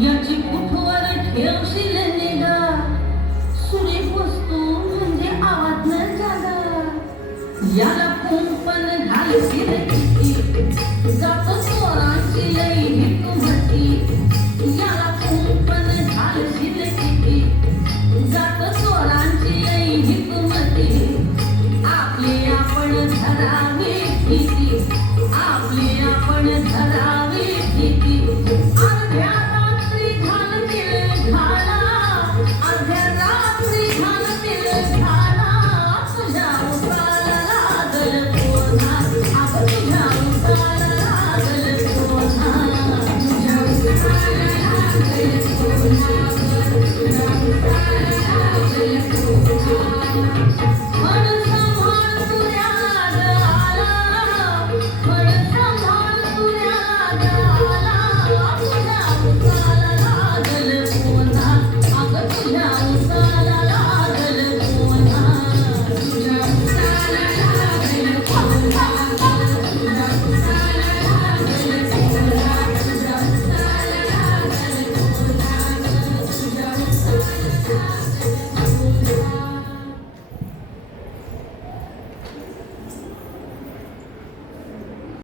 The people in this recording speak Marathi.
याची कुठवर ठेवशील निगा सुरेख वस्तू म्हणजे आवाज न जागा याला कुंपण घालशील किती जातो चोरांची लई हिकमती याला कुंपण घालशील किती जातो चोरांची लई हिकमती आपली आपण धरावी भीती आपली आपण धरावी भीती अर्ध्या रात्री घालतील घाला तुझ्या उसाला लागल कोणा अग तुझ्या उसाला लागल कोणा तुझ्या उसाला लागल कोणा तुझ्या उसाला लागल कोणा पण सांभाळ तुझ्याला आला पण सांभाळ तुझ्याला आला तुझ्या उसाला लागल कोणा अग तुझ्या उसाला लागल कोणा तुझ्या उसाला लागल कोणा तुझ्या उसाला लागल कोणा तुझ्या उसाला लागल कोणा तुझ्या उसाला